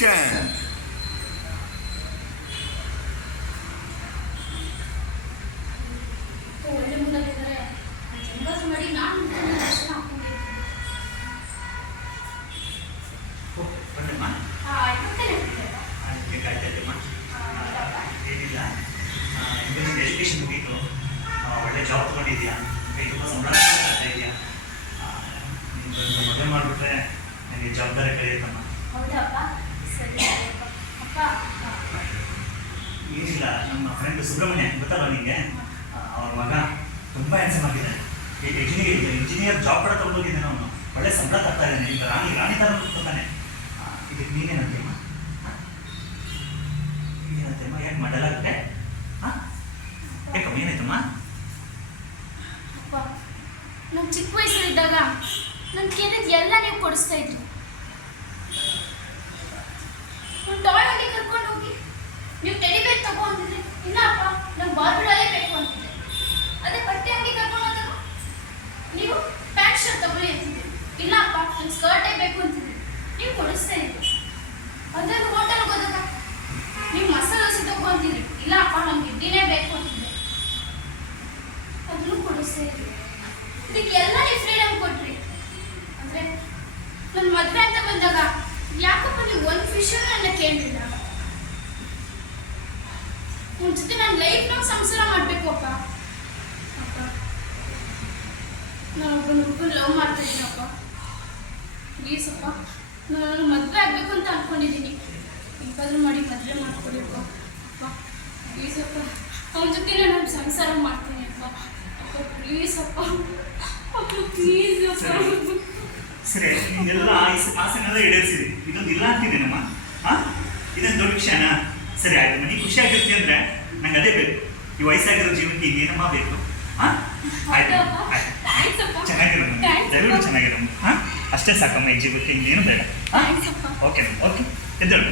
Action! ಒಳ್ಳೆ ಮುಂದಾಗಿದ್ದಾರೆ ಹೆಂಗಾದ್ರೂ ಮಾಡಿ ನಾನು ದರ್ಶನ ಏನಿಲ್ಲ ನಿಮ್ಮದು ಎಜುಕೇಷನ್ ಮುಗೀತು, ಒಳ್ಳೆ ಜಾಬ್ ತೊಗೊಂಡಿದ್ಯಾ, ಕೈ ತುಂಬ ಸಂಬಳ ಮಾಡ್ತಾ ಇದೆಯಾ, ನಿಮ್ಮದು ಮದುವೆ ಮಾಡಿಬಿಟ್ರೆ ನನಗೆ ಜವಾಬ್ದಾರಿ ಕಳೆಯುತ್ತಮ್ಮ. ಹೌದಪ್ಪ, ಸರಿ ಅಪ್ಪ. ಏನಿಲ್ಲ, ನಮ್ಮ ಫ್ರೆಂಡ್ ಸುಬ್ರಹ್ಮಣ್ಯ ಗೊತ್ತಲ್ಲ ನಿಮಗೆ, ಅವ್ರ ಮಗ ತುಂಬ ಹ್ಯಾಂಡ್ಸಮ್ ಆಗಿದ್ದಾನೆ. ಇಂಜಿನಿಯರ್ ಜಾಬ್ ಕೂಡ ತೊಗೊಂಡೋಗಿದ್ದಾನೆ. ಅವನು ಒಳ್ಳೆ ಸಂಬಳ ತರ್ತಾ ಇದ್ದಾನೆ. ಈಗ ರಾಣಿ ಥರ ಕೂತ್ಕೊತಾನೆ. ಇದಕ್ಕೆ ನೀನೇನಂತೀಯಮ್ಮ? ಏನಂತೀಯಮ್ಮ? ಯಾಕೆ ಮಾಡಲಾಗುತ್ತೆ? ಯಾಕಮ್ಮ, ಏನಾಯ್ತಮ್ಮ? ಅಪ್ಪ, ನಾನು ಚಿಕ್ಕ ವಯಸ್ಸಲ್ಲಿದ್ದಾಗ ನನ್ನ ಕೇಳಿದ ಎಲ್ಲ ನೀವು ಕೊಡಿಸ್ತಾ ಇದ್ರಿ. ಒಂದು ಟಾಯ್ ಅಂಗಡಿ ಕರ್ಕೊಂಡು ಹೋಗಿ ನೀವು ಟೆಡಿ ಬೇರ್ ತಗೋ ಅಂತಿದ್ರಿ. ಇಲ್ಲ ಅಪ್ಪ, ನಂಗೆ ಬಾರ್ಬಿಡಾಲೇ ಬೇಕು ಅಂತಿದ್ದೆ. ಅದೇ ಬಟ್ಟೆ ಅಂಗಡಿ ಕರ್ಕೊಂಡು ಹೋದಾಗ ನೀವು ಪ್ಯಾಂಟ್ ಶರ್ಟ್ ತಗೊಳ್ಳಿ ಅಂತಿದ್ರಿ. ಇಲ್ಲ ಅಪ್ಪ, ನಂಗೆ ಸ್ಕರ್ಟೇ ಬೇಕು ಅಂತಿದ್ರಿ. ನೀವು ಕೊಡಿಸ್ತಾ ಇದ್ರಿ. ಅದೇ ಹೋಟೆಲ್ಗೆ ಹೋದಾಗ ನೀವು ಮಸಾಲೆ ದೋಸೆ ತಗೋ ಅಂತಿದ್ರಿ. ಇಲ್ಲ ಅಪ್ಪ, ನಂಗೆ ಇಡ್ಲಿನೇ ಬೇಕು ಅಂತಿದ್ದೆ. ಅದನ್ನು ಕೊಡಿಸ್ತಾ ಇದ್ರಿ. ಇದಕ್ಕೆಲ್ಲ ನೀವು ಫ್ರೀಡಮ್ ಕೊಟ್ರಿ. ಅಂದರೆ ನನ್ನ ಮದುವೆ ಅಂತ ಬಂದಾಗ ಯಾಕಪ್ಪ ನೀವು ಒಂದು ವಿಷಯ ನನ್ನ ಕೇಳಲಿಲ್ಲ? ನಿಮ್ಮ ಜೊತೆ ನಾನು ಲೈಫ್ನಾಗ ಸಂಸಾರ ಮಾಡಬೇಕು ಅಪ್ಪ. ಅಪ್ಪ, ನಾನು ಒಬ್ಬನ ಹುಡುಗನ ಲವ್ ಮಾಡ್ತಾ ಇದ್ದೀನಪ್ಪ. ಪ್ಲೀಸ್ ಅಪ್ಪ, ನಾನು ಮದುವೆ ಆಗಬೇಕು ಅಂತ ಅಂದ್ಕೊಂಡಿದ್ದೀನಿ. ಹೇಗಾದ್ರೂ ಮಾಡಿ ಮದುವೆ ಮಾಡ್ಕೊಡಿಪ್ಪ. ಅಪ್ಪ ಪ್ಲೀಸ್ ಅಪ್ಪ, ಅವನ ಜೊತೆ ನಾನು ಸಂಸಾರ ಮಾಡ್ತೀನಿ ಅಪ್ಪ. ಅಪ್ಪ ಪ್ಲೀಸ್ ಅಪ್ಪ, ಅಪ್ಪ ಪ್ಲೀಸ್ ಅಪ್ಪ. ಸರಿ, ನಿಮ್ಗೆಲ್ಲ ಆಸೆನೆಲ್ಲ ಈಡೇರಿಸಿರಿ. ಇದೊಂದು ಇಲ್ಲ ಅಂತಿದ್ದೀನಮ್ಮ. ಇದೊಂದು ದೊಡ್ಡ ವಿಷಯನಾ? ಸರಿ ಆಯ್ತು, ನೀನು ಖುಷಿ ಆಗಿರ್ತಿ ಅಂದರೆ ನಂಗೆ ಅದೇ ಬೇಕು. ಈ ವಯಸ್ಸಾಗಿರೋ ಜೀವನಕ್ಕೆ ಇನ್ನೇನಮ್ಮ ಬೇಕು? ಆಯ್ತು ಆಯ್ತು, ಚೆನ್ನಾಗಿರೋಣ, ದಯವಿಟ್ಟು ಚೆನ್ನಾಗಿರೋಣ. ಅಷ್ಟೇ ಸಾಕಮ್ಮ ಈ ಜೀವಕ್ಕೆ, ಇನ್ನೇನು ಬೇಡ. ಓಕೆ ಓಕೆ, ಎದ್ದೇಳು.